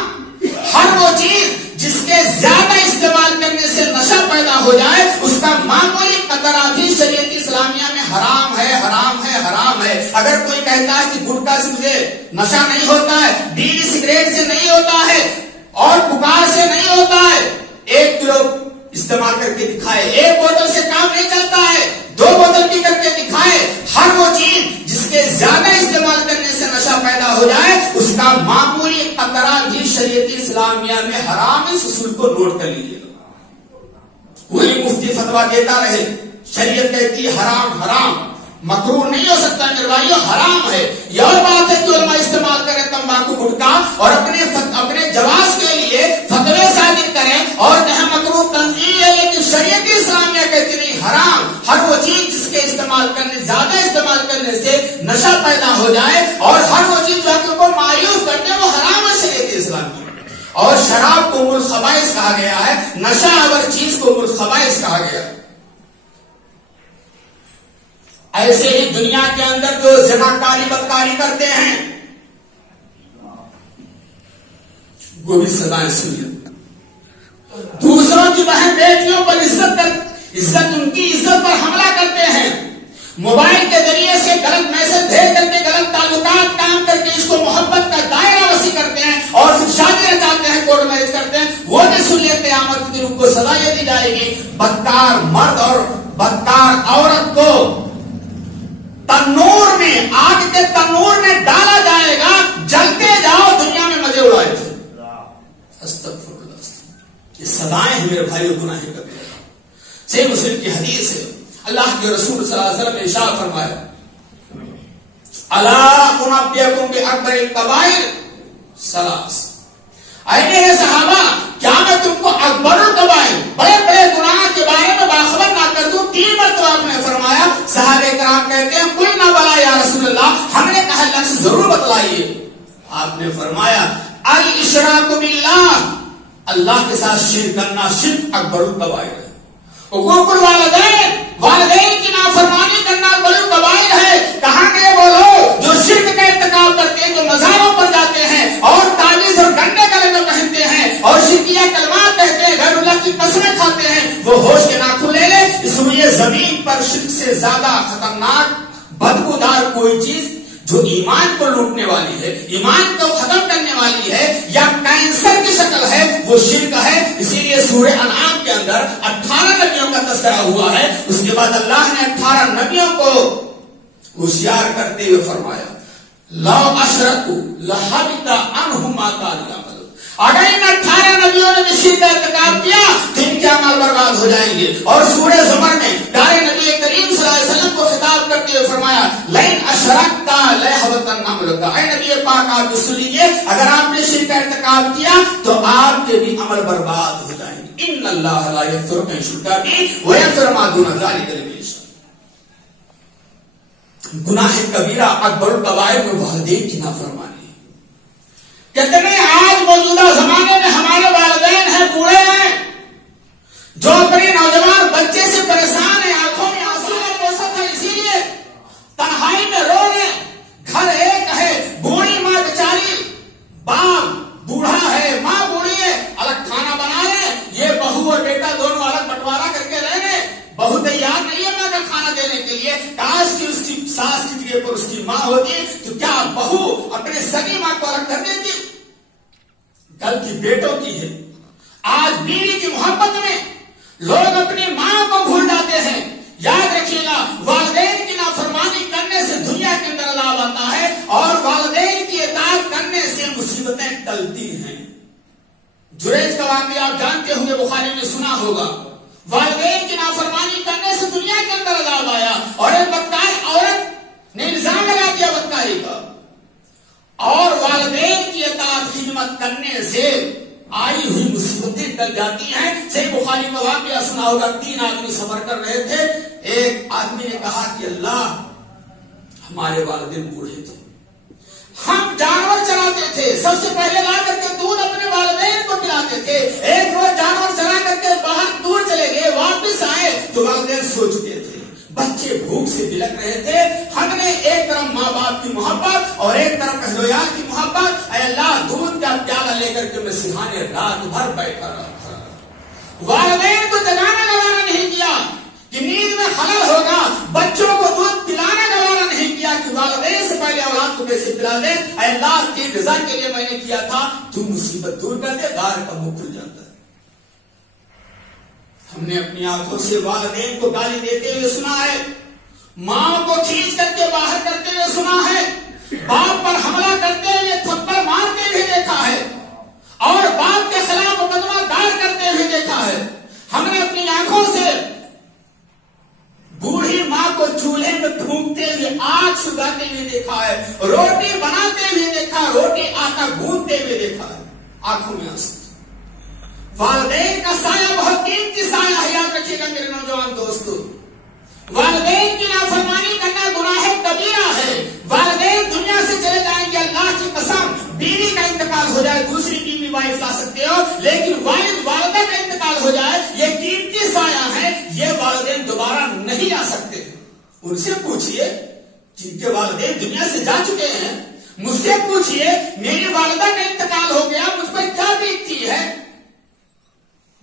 ہر وہ چیز جس کے زیادہ استعمال کرنے سے نشہ پیدا ہو جائے اس کا معمولی قطرہ بھی شریعت اسلامیہ میں حرام ہے، حرام ہے، حرام ہے. اگر کوئی کہتا ہے کہ گٹکا سے مجھے نشہ نہیں ہوتا ہے، بیڑی سگریٹ سے نہیں ہوتا ہے اور پکار سے نہیں ہوتا ہے، 1 کلو استعمال کر کے دکھائے، 1 بوتل سے کام نہیں چلتا ہے، 2 بوتل پی کر کے دکھائے. ہر وہ چیز جس کے زیادہ اس اصول کو نوٹ کر لیجیے گا. کوئی مفتی فتوا دیتا رہے شریعت کہتی حرام حرام، مکروہ نہیں ہو سکتا میرے بھائیو، حرام ہے. یہ اور بات ہے کہ علماء استعمال کریں تمباکو گٹکا اور اپنے جواز کے لیے فتوے صادر کریں اور کہیں مکروہ تنزیہ ہے، لیکن شریعت اسلامیہ کہتی نہیں حرام. ہر وہ چیز جس کے استعمال کرنے زیادہ استعمال کرنے سے نشہ پیدا ہو جائے اور ہر وہ چیز جو عقل کو مایوس کرتے وہ حرام ہے شریعت اسلامیہ. اور شراب کو ام الخبائث کہا گیا ہے، نشہ آور چیز کو ام الخبائث کہا گیا ہے. ایسے ہی دنیا کے اندر جو زناکاری بدکاری کرتے ہیں وہ بھی سزائیں سنیے. دوسروں کی بہن بیٹیوں پر عزت ان کی عزت پر حملہ کرتے ہیں، موبائل کے ذریعے سے غلط میسج بھیج کر کے غلط تعلقات کام کر کے اس کو محبت کا دائرہ وسیع کرتے ہیں اور پھر شادی رچاتے ہیں، کورٹ میرج کرتے ہیں. وہ بھی سنیے قیامت کے دن ان کو سزا یہ دی جائے گی. بدکار مرد اور بدکار عورت کو تنور میں، آگ کے تنور میں ڈالا جائے گا، جلتے جاؤ، دنیا میں مزے اڑائے تھے. یہ سزائیں ہیں میرے بھائیو گناہ کبیرہ. صحیح مسلم کی حدیث ہے، اللہ کے رسول صلی اللہ علیہ وسلم نے ارشاد فرمایا الا انبئکم باکبر الکبائر ثلاث. اے میرے صحابہ کیا میں تم کو اکبر الکبائر بڑے بڑے گناہ کے بارے میں باخبر نہ کر دوں؟ 3 مرتبہ آپ نے فرمایا. صحابہ کرام کہتے ہیں قلنا بلا یا رسول اللہ، ہم نے کہا اللہ سے ضرور بتلائیے. آپ نے فرمایا الاشراک باللہ، اللہ کے ساتھ شرک کرنا، شرک اکبر الکبائر ہے. حقوق الوالدین، والدین کی نافرمانی کرنا اکبر الکبائر ہے. کہاں گئے وہ لوگ جو شرک کا ارتکاب کرتے ہیں، جو مزاروں پر جاتے ہیں اور تعویذ اور گنڈے گلے میں پہنتے ہیں اور شرکیہ کلمات کہتے ہیں، غیر اللہ کی قسمیں کھاتے ہیں. وہ ہوش کے ناخن لے لے. اس لیے زمین پر شرک سے زیادہ خطرناک بدبودار کوئی چیز جو ایمان کو لوٹنے والی ہے، ایمان کو ختم کرنے والی ہے یا کینسر کی شکل ہے، وہ شرک ہے. اسی لیے سورہ انعام کے اندر 18 نبیوں کا تذکرہ ہوا ہے. اس کے بعد اللہ نے 18 نبیوں کو ہوشیار کرتے ہوئے فرمایا لو اشرکوا لحبط عنہم ما کانوا یعملون. اگر ان 18 نبیوں نے بھی شرک کا ارتکاب کیا تو ان کے اعمال برباد ہو جائیں گے. اور سورہ زمر میں پیارے نبی کریم صلی اللہ علیہ وسلم کو خطاب کرتے ہوئے فرمایا لئن اشرکت ليحبطن عملک. اے نبی پاک آپ سن لیجیے، اگر آپ نے شرک کا ارتکاب کیا تو آپ کے بھی عمل برباد ہو جائیں گے. ان اللہ لا یغفر ان یشرک به ویغفر ما دون ذلک لمن یشاء. گناہ کبیرہ اکبر الکبائر میں والدین کی نافرمانی. کتنے آج موجودہ زمانے میں ہمارے والدین ہیں، بوڑھے ہیں، جو اپنے نوجوان بچے سے پریشان ہیں، آنکھوں میں آنسو ہے، کوسط ہے، اسی لیے تنہائی میں رو رہے. گھر ایک ہے، بوڑھی ماں بیچاری، باپ بوڑھا ہے، ماں بوڑھی ہے، الگ کھانا بنا رہے. یہ بہو اور بیٹا دونوں الگ بٹوارا کر کے رہ رہے. بہو تیار نہیں ہے ماں کا کھانا دینے کے لیے. کاش کی اس کی ساس کی جگہ پر اس کی ماں ہوتی تو کیا بہو اپنے سگی ماں کو الگ کر دیتی؟ غلطی بیٹوں کی ہے. آج بیوی کی محبت میں لوگ اپنی ماں کو بھول جاتے ہیں. یاد رکھیے گا، والدین کی نافرمانی کرنے سے دنیا کے اندر عذاب آتا ہے اور والدین کی اطاعت کرنے سے مصیبتیں ٹلتی ہیں. جریج کا واقعہ آپ جانتے ہوں گے، بخاری میں سنا ہوگا. والدین کی نافرمانی کرنے سے دنیا کے اندر عذاب آیا اور ایک بدکار عورت نے الزام لگا دیا بدکاری کا. اور والدین کی اطاعت خدمت کرنے سے آئی ہوئی مصیبتیں ٹل جاتی ہیں. صحیح بخاری کا واقعہ سنا ہوگا. 3 آدمی سفر کر رہے تھے. ایک آدمی نے کہا کہ اللہ ہمارے والدین بوڑھے تھے، ہم جانور چراتے تھے، سب سے پہلے لا کر کے دودھ اپنے والدین کو پلاتے تھے. ایک روز جانور چرا کر کے باہر دور چلے گئے، واپس آئے تو والدین سو چکے تھے. بچے بھوک سے بلک رہے تھے. ہم نے ایک طرف ماں باپ کی محبت اور ایک طرف اہلویال کی محبت. اے اللہ دودھ کا پیالہ لے کر کے میں سرہانے رات بھر بیٹھا رہا. والدین کو جگانا گوارا نہیں کیا کہ نیند میں خلل ہوگا. بچوں کو دودھ پلانا گوارا نہیں کیا کہ والدین سے پہلے اولاد کو کیسے پلا دیں. اے اللہ کی رضا کے لیے میں نے کیا تھا، تو مصیبت دور کر دے، غار کا منہ کھل جاتا ہے. ہم نے اپنی آنکھوں سے والدین کو گالی دیتے ہوئے سنا ہے، ماں کو کھینچ کر کے باہر کرتے ہوئے سنا ہے، باپ پر حملہ کرتے ہوئے تھپڑ مارتے ہوئے دیکھا ہے اور باپ کے خلاف مقدمہ آنکھوں میں آنسو. والدین کا سایہ بہت قیمتی سایہ ہے، یاد رکھیے گا میرے نوجوان دوستو. والدین کی نافرمانی کرنا گناہ کبیرہ ہے. والدین دنیا سے چلے جائیں گے، اللہ کی قسم، بیوی کا انتقال ہو جائے دوسری بیوی وائف لا سکتے ہو، لیکن والد والدہ کا انتقال ہو جائے یہ قیمتی سایہ ہے، یہ والدین دوبارہ نہیں آ سکتے. ان سے پوچھئے جن کے والدین دنیا سے جا چکے ہیں، مجھ سے پوچھئے میری والدہ کا انتقال ہو گیا مجھ پر کیا بیتتی ہے.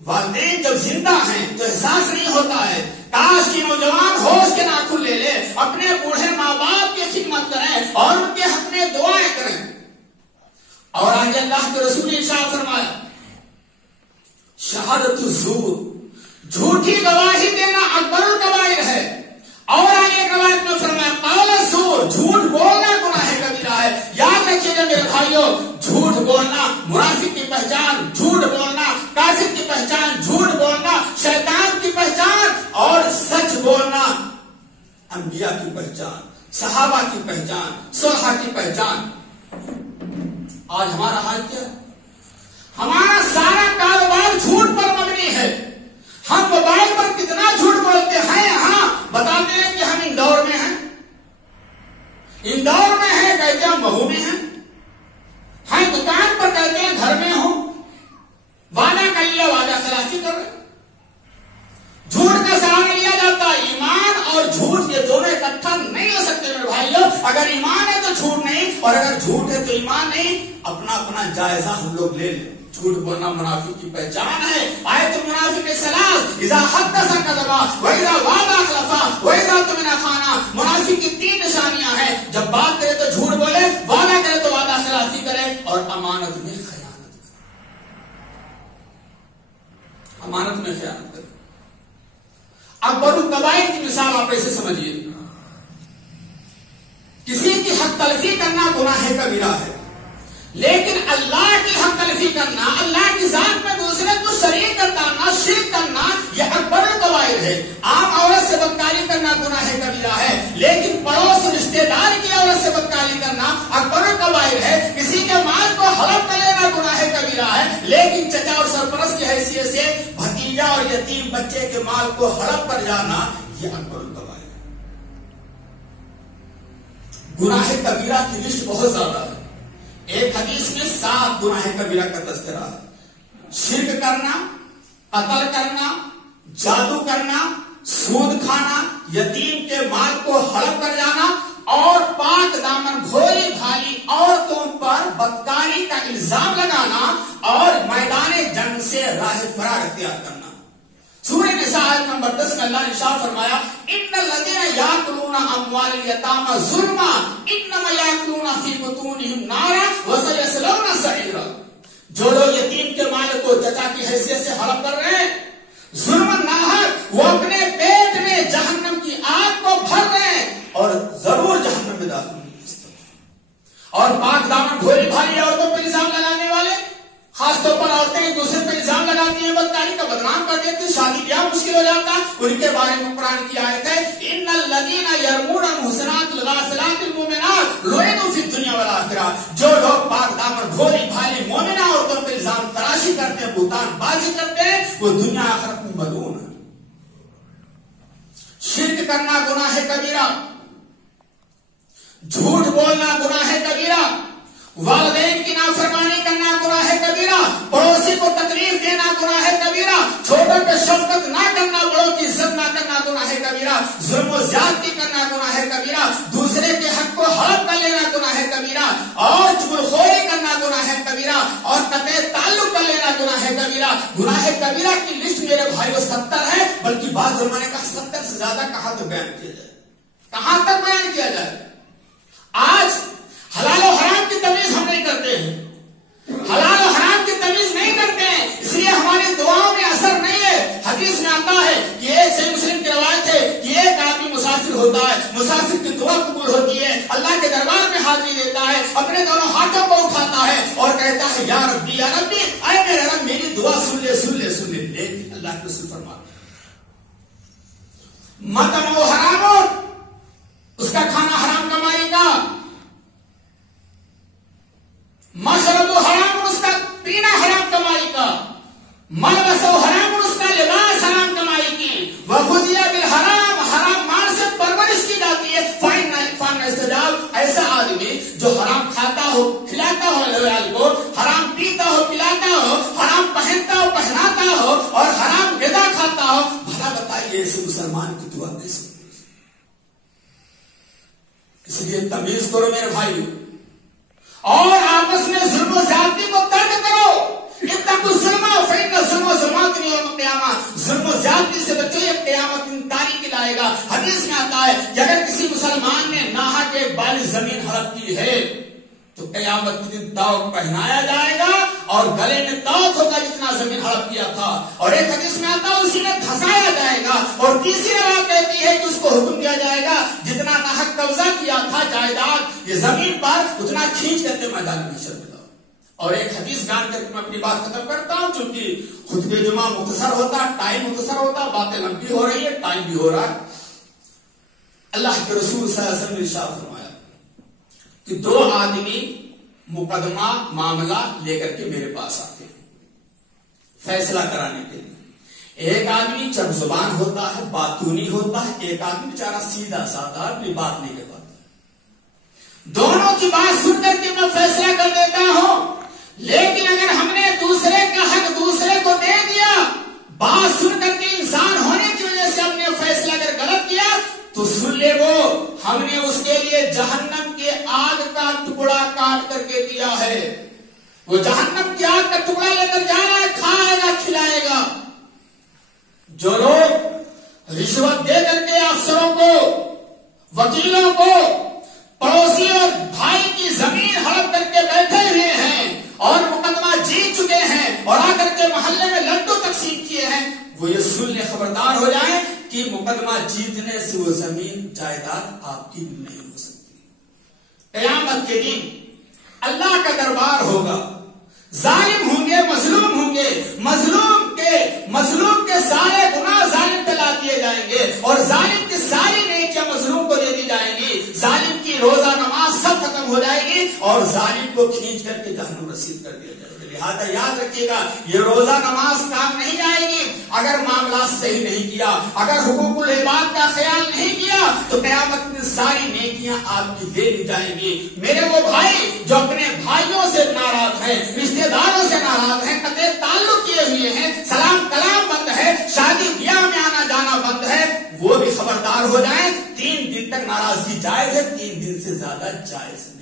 والدین جب زندہ ہیں تو احساس نہیں ہوتا ہے. کاش کی نوجوان ہوش کے ناخن لے لے، اپنے بوڑھے ماں باپ کی خدمت کریں اور ان کے حق میں دعائیں کریں. اور آگے اللہ کے رسول نے ارشاد فرمایا شہادت الزور، جھوٹی گواہی دینا اکبر الکبائر ہے. اور آگے روایت میں فرمایا قول الزور، جھوٹ بولنا گناہ کبیرہ ہے. یاد رکھیے گا میرے بھائیوں، جھوٹ بولنا منافق کی پہچان، جھوٹ بولنا کافر کی پہچان، جھوٹ بولنا شیطان کی پہچان، اور سچ بولنا انبیاء کی پہچان، صحابہ کی پہچان، صلحاء کی پہچان. آج ہمارا حال کیا ہے؟ ہمارا سارا کاروبار جھوٹ پر مبنی ہے. ہم موبائل پر کتنا جھوٹ بولتے ہیں. ہاں بتاتے ہیں کہ ہم اندور میں ہیں، اندور میں ہیں کہتے ہیں مہو میں ہیں، ہم دکان پر کہتے ہیں گھر میں ہوں. وعدہ کر لیا وعدہ خلافی کر رہے. جھوٹ کا سہارا لیا جاتا. ایمان اور جھوٹ یہ دونوں اکٹھا نہیں ہو سکتے میرے بھائیوں. اگر ایمان ہے تو جھوٹ نہیں، اور اگر جھوٹ ہے تو ایمان نہیں. اپنا اپنا جائزہ ہم لوگ لے لیں. جھوٹ بولنا منافق کی پہچان ہے. آیت المنافق ثلاث، اذا حدث کذب واذا وعد اخلف واذا اؤتمن خان. منافق کی 3 نشانیاں ہیں. جب بات کرے تو جھوٹ بولے، وعدہ کرے تو وعدہ خلافی کرے، اور امانت میں خیانت کرے. امانت میں خیانت کرے. اکبر الکبائر کی مثال آپ ایسے سمجھیے، کسی کی حق تلفی کرنا گناہ کبیرہ ہے، لیکن اللہ کی حق تلفی کرنا، اللہ کی ذات میں دوسرے کو شریک کرنا، شرک کرنا، یہ اکبر الکبائر ہے. عام عورت سے بدکاری کرنا گناہ کبیرہ ہے، لیکن پڑوس رشتے دار کی عورت سے بدکاری کرنا اکبر الکبائر ہے. کسی کے مال کو ہڑپ کر لینا گناہ کبیرہ ہے، لیکن چچا اور سرپرست کی حیثیت سے بھتیجا اور یتیم بچے کے مال کو ہڑپ کر جانا یہ اکبر الکبائر ہے. گناہ کبیرہ کی لسٹ بہت زیادہ ہے. ایک حدیث میں 7 گناہ کبیرہ کا تذکرہ ہے. شرک کرنا، قتل کرنا، جادو کرنا، سود کھانا، یتیم کے مال کو ہڑپ کر جانا، اور پاک دامن بھولی بھالی عورتوں پر بدکاری کا الزام لگانا، اور میدان جنگ سے راہ فرار اختیار کرنا. سورہ نساء آیت نمبر 10 میں اللہ نے ارشاد فرمایا ان الذين ياكلون اموال اليتامى ظلما انما ياكلون في بطونهم نارا وسيصلون سعيرا. جو لوگ یتیم کے مال کو چچا کی حیثیت سے ہڑپ کر رہے ہیں ظلم ناحق، وہ اپنے پیٹ میں جہنم کی آگ کو بھر رہے ہیں اور ضرور جہنم میں داخل ہوں گے. اور پاک دامن بھولی بھالی عورتوں پر الزام لگانے والے، خاص طور پر عورتیں ایک دوسرے پہ الزام لگاتی ہیں، بدکاری کا بدنام کر دیتی ہیں، شادی بیاہ مشکل ہو جاتا ہے. ان کے بارے میں قرآن کی آیت ہے ان الذین یرمون المحصنات الغافلات المؤمنات لعنوا فی الدنیا والآخرہ. جو لوگ پاک دامن بھولی بھالی مومنہ عورتوں پہ الزام تراشی کرتے ہیں، بہتان بازی کرتے ہیں، وہ دنیا آخرت میں ملعون ہے. شرک کرنا گناہ کبیرہ، جھوٹ بولنا گناہ کبیرہ، والدین کی نافرمانی کرنا گناہ کبیرہ، پڑوسی کو تکلیف دینا گناہ کبیرہ، چھوٹوں پہ شفقت نہ کرنا، بڑوں کی عزت نہ کرنا گناہ کبیرہ، ظلم و زیادتی کرنا گناہ کبیرہ، دوسرے کے حق کو ہڑپ کر لینا گناہ کبیرہ، اور چغلخوری کرنا گناہ کبیرہ، اور قطع تعلق کر لینا گناہ کبیرہ. گناہ کبیرہ کی لسٹ میرے بھائیوں 70 ہے، بلکہ بعض زمانے کا 70 سے زیادہ کہاں تک بیان کیا جائے، کہاں تک بیان کیا جائے. آج حلال و حرام کی تمیز ہم نہیں کرتے ہیں، حلال و حرام کی تمیز نہیں کرتے ہیں، اس لیے ہماری دعاؤں میں اثر نہیں ہے. حدیث میں آتا ہے کہ ایک صحیح مسلم کی روایت ہے کہ ایک آدمی مسافر ہوتا ہے، مسافر کی دعا قبول ہوتی ہے، اللہ کے دربار میں حاضری دیتا ہے، اپنے دونوں ہاتھوں کو اٹھاتا ہے اور کہتا ہے یا ربی یا ربی، اے میرے رب میری دعا سن لے سن لے سن لے. لیکن اللہ کے رسول فرماتے مطعم و حرام، اس کا کھانا حرام کمائی کا، مشرب و حرام، اس کا پینا حرام ملبس و حرام، اس کا لباس حرام کمائی کی، وغذی بالحرام، حرام مال سے پرورش کی جاتی ہے، فان استجاب، ایسا آدمی جو حرام کھاتا ہو کھلاتا ہو لویال کو، حرام پیتا ہو پلاتا ہو، حرام پہنتا ہو پہناتا ہو اور حرام غذا کھاتا ہو، بھلا بتائیے ایسے مسلمان کی دعا کیسے؟ اس لیے تمیز کرو میرے بھائی، اور آپس میں ظلم و زیادتی کو ترک کرو، اتقوا الظلم فإن الظلم ظلمات یوم القیامہ، ظلم و زیادتی سے بچو، یہ قیامت ان تاریخی لائے گا۔ حدیث میں آتا ہے کہ اگر کسی مسلمان نے ناحق ایک بالی زمین ہڑپ کی ہے تو قیامت کے دن تاؤ پہنایا جائے گا اور گلے میں تاؤ ہوگا جتنا زمین ہڑپ کیا تھا، اور ایک حدیث میں آتا ہے اسی میں دھسایا جائے گا، اور تیسری روایت کہتی ہے کہ اس کو حکم دیا جائے گا جتنا ناحق قبضہ کیا تھا جائیداد یہ زمین پر اتنا کھینچ کر کے میدان محشر میں لاؤ۔ اور ایک حدیث بیان کر کے میں اپنی بات ختم کرتا ہوں، چونکہ خطبہ جمعہ مختصر ہوتا، ٹائم مختصر ہوتا، باتیں لمبی ہو رہی ہے، ٹائم بھی ہو رہا ہے۔ اللہ کے رسول صلی اللہ علیہ وسلم نے ارشاد فرمایا کہ دو آدمی مقدمہ معاملہ لے کر کے میرے پاس آتے ہیں فیصلہ کرانے کے لیے۔ ایک آدمی چپ زبان ہوتا ہے، باتونی ہوتا ہے، ایک آدمی بیچارہ سیدھا سادہ اپنی بات نہیں کر پاتا۔ دونوں کی بات سن کر کے میں فیصلہ کر دیتا ہوں، لیکن اگر ہم نے دوسرے کا حق دوسرے کو دے دیا، بات سن کر کے انسان ہونے کی وجہ سے ہم نے فیصلہ اگر غلط کیا تو سن لے وہ ہم نے اس کے لیے جہنم کے آگ کا ٹکڑا کاٹ کر کے دیا ہے، وہ جہنم کی آگ کا ٹکڑا لے کر جا رہا ہے، کھائے گا کھلائے گا۔ جو لوگ رشوت دے کر کے افسروں کو، وکیلوں کو، پڑوسی اور بھائی کی زمین ہڑپ کر کے بیٹھے ہوئے ہیں اور مقدمہ جیت چکے ہیں اور آ کر کے محلے میں لڈو تقسیم کیے ہیں، وہ یہ سن لے خبردار ہو جائیں کہ مقدمہ جیتنے سے وہ زمین جائیداد آپ کی نہیں ہو سکتی۔ قیامت کے دن اللہ کا دربار ہوگا، ظالم ہوں گے، مظلوم ہوں گے، مظلوم کے سارے گناہ ظالم پہ لا دیے جائیں گے اور ظالم کی ساری نیکیاں مظلوم کو دے دی جائیں گی، ظالم کی روزہ نماز سب ختم ہو جائے گی اور ظالم کو کھینچ کر کے جہنم رسید کر دیا جائے گا۔ لہٰذا یاد رکھیے گا یہ روزہ نماز کام نہیں آئے گی اگر معاملات صحیح نہیں کیا، اگر حقوق العباد کا خیال نہیں کیا تو قیامت میں ساری نیکیاں آپ کی دے دی جائیں گی۔ میرے وہ بھائی جو اپنے بھائیوں سے ناراض ہیں، رشتے داروں سے ناراض ہیں، قطع تعلق کیے ہوئے ہیں، سلام کلام بند ہے، شادی بیاہ میں آنا جانا بند ہے، وہ بھی خبردار ہو جائیں۔ 3 دن تک ناراضگی جائز ہے، 3 دن سے زیادہ جائز نہیں۔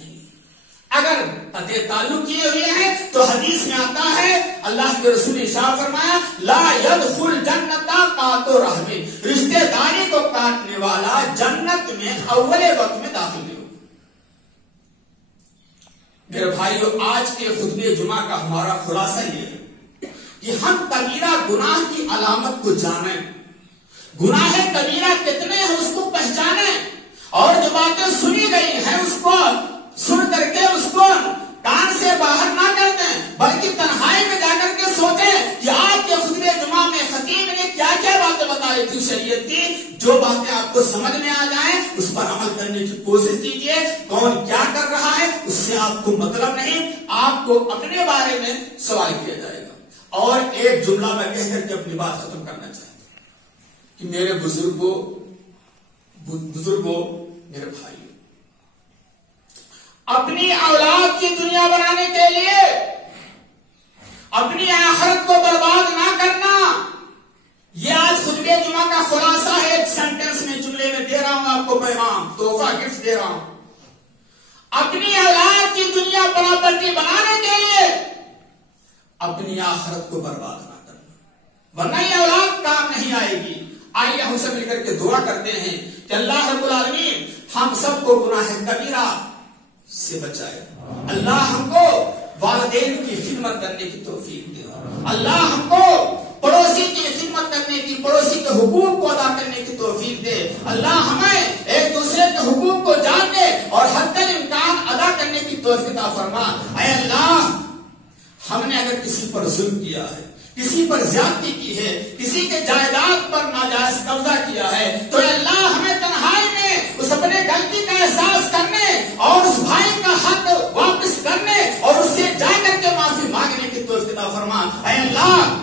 اگر قطع تعلق کیے ہوئے ہیں تو حدیث میں آتا ہے اللہ کے رسول نے ارشاد فرمایا لا يدخل جنت قاطع رحم، رشتے داری کو کاٹنے والا جنت میں اول وقت میں داخل نہیں ہوگا۔ میرے بھائیو، آج کے خطبہ جمعہ کا ہمارا خلاصہ یہ ہے کہ ہم کبیرہ گناہ کی علامت کو جانیں، گناہ کبیرہ کتنے ہیں اس کو پہچانیں، اور جو باتیں سنی گئی ہیں اس کو سن کر کے اس کو کان سے باہر نہ کر دیں، بلکہ تنہائی میں جا کر کے سوچیں کہ آج کے خطبہ جمعہ میں خطیب نے کیا کیا باتیں بتائی تھی شریعت کی، جو باتیں آپ کو سمجھ میں آ جائیں اس پر عمل کرنے کی کوشش کیجیے۔ کون کیا کر رہا ہے اس سے آپ کو مطلب نہیں، آپ کو اپنے بارے میں سوال کیا جائے گا۔ اور ایک جملہ میں کہہ کر کے اپنی بات ختم کرنا چاہتا ہوں کہ میرے بزرگوں، میرے بھائی، اپنی اولاد کی دنیا بنانے کے لیے اپنی آخرت کو برباد نہ کرنا، یہ آج خطبہ جمعہ کا خلاصہ ہے۔ ایک سینٹنس میں جملے میں دے رہا ہوں آپ کو پیغام، تحفہ گفٹ دے رہا ہوں۔ اپنی اولاد کی دنیا پراپرٹی بنانے کے لیے اپنی آخرت کو برباد نہ کرنا، ورنہ یہ اولاد کام نہیں آئے گی۔ آئیے ہم سب مل کر کے دعا کرتے ہیں کہ اللہ رب العالمین ہم سب کو گناہ کبیرہ سے بچائے، اللہ ہم کو والدین کی خدمت کرنے کی توفیق دے، اللہ ہم کو پڑوسی کی خدمت کرنے کی، پڑوسی کے حقوق کو ادا کرنے کی توفیق دے، اللہ ہمیں ایک دوسرے کے حقوق کو جاننے اور حد الامکان ادا کرنے کی توفیق عطا فرما۔ اے اللہ، ہم نے اگر کسی پر ظلم کیا ہے، کسی پر زیادتی کی ہے، کسی کے جائیداد پر ناجائز قبضہ کیا ہے تو اے اللہ ہمیں تنہائی میں اس اپنے غلطی کا احساس کرنے اور اس بھائی کا حق واپس کرنے اور اس سے جا کر کے معافی مانگنے کی توفیق عطا فرما۔ اے اللہ،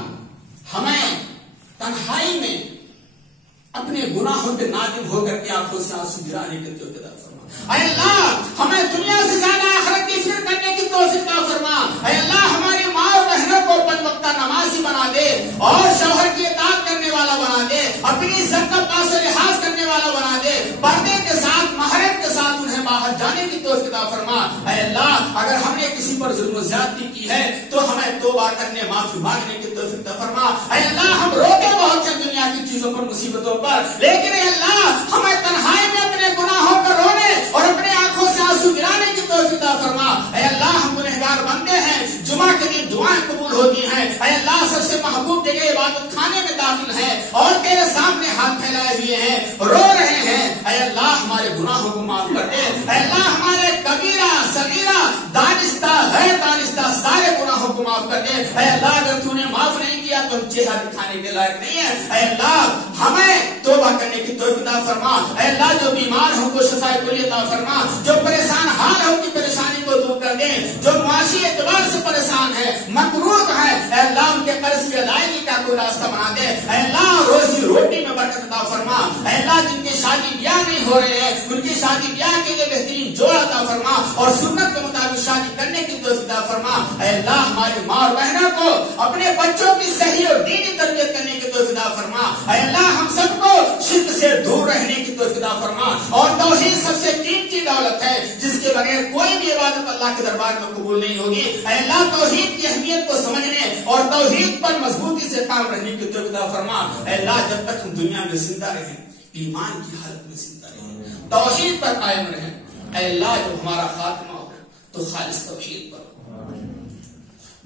گناہوں پہ نادم ہو کر کے آنکھوں سے آنسو گرانے کی توفیق عطا فرما۔ اے اللہ ہمیں دنیا سے زیادہ آخرت کی فکر کرنے کی توفیق عطا فرما۔ اے اللہ ہماری ماں اور بہنوں کو پنج وقتہ نمازی بنا دے اور شوہر کی اطاعت کرنے والا بنا دے، اپنی عزت کا پاس و لحاظ کرنے والا بنا دے، پردے کے ساتھ محرم کے ساتھ انہیں باہر جانے کی توفیق عطا فرما۔ اے اللہ اگر ہم نے کسی پر ظلم و زیادتی کی ہے تو ہمیں توبہ کرنے معافی مانگنے کی توفیق عطا فرما۔ اے اللہ ہم روتے بہت سے دنیا کی چیزوں پر مصیبتوں پر، لیکن اے اللہ ہمیں تنہائی میں اپنے گناہوں پر رونے اور اپنے آنکھوں سے آنسو گرانے کی توفیق عطا فرما۔ اے اللہ ہم گنہگار بندے ہیں، جمعہ کے دن دعائیں قبول ہوتی ہیں، اے اللہ سب سے محبوب جگہ عبادت خانے میں داخل ہیں اور تیرے سامنے ہاتھ پھیلائے ہوئے ہیں، رو رہے ہیں۔ اے اللہ ہمارے گناہوں کو معاف کر دے، اے اللہ ہمارے کبیرہ صغیرہ دانستہ غیر دانستہ سارے گناہوں کو معاف کر دے۔ اے اللہ اگر تو نے معاف نہیں کیا تو ہم چہرہ دکھانے کے لائق نہیں ہے۔ اے اللہ ہمیں توبہ کرنے کی توفیق عطا فرما۔ اے اللہ جو بیمار ہوں کو شفائے کلی عطا فرما، جو پریشان حال ہے ان کی پریشانی کو دور کر دے، جو معاشی اعتبار سے پریشان ہے مقروض ہے، اے اللہ ان کے قرض کی ادائیگی کا کوئی راستہ بنا دے۔ اے اللہ روزی روٹی میں برکت عطا فرما۔ اے اللہ جن کے شادی بیاہ نہیں ہو رہے ہیں ان کی شادی بیاہ کے لیے بہترین جوڑا عطا فرما اور سنت کے مطابق شادی کرنے کی توفیق عطا فرما۔ اے اللہ ہماری ماں اور بہنوں کو اپنے بچوں کی صحیح اور دینی تربیت کرنے کی توفیق عطا فرما۔ اے اللہ ہم سب کو شرک سے دور رہنے کی توفیق عطا فرما، اور توحید سب سے قیمتی دولت ہے جس کے بغیر کوئی بھی عبادت اللہ کے دربار میں قبول نہیں ہوگی۔ اے اللہ توحید کی اہمیت کو سمجھنے اور توحید پر مضبوطی سے کام رہنے کی توفیق عطا فرما۔ اے اللہ جب تک ہم دنیا میں زندہ رہیں، ایمان کی حالت میں زندہ رہیں، توحید پر قائم رہیں، اے اللہ جب ہمارا خاتمہ ہو تو خالص توحید پر۔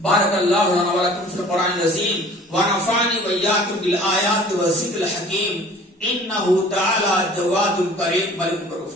بارک اللہ لنا ولکم فی القرآن العظیم ونفعنی وإیاکم بالآیات والذکر الحکیم، انہ تعالی جواد کریم ملک رؤوف۔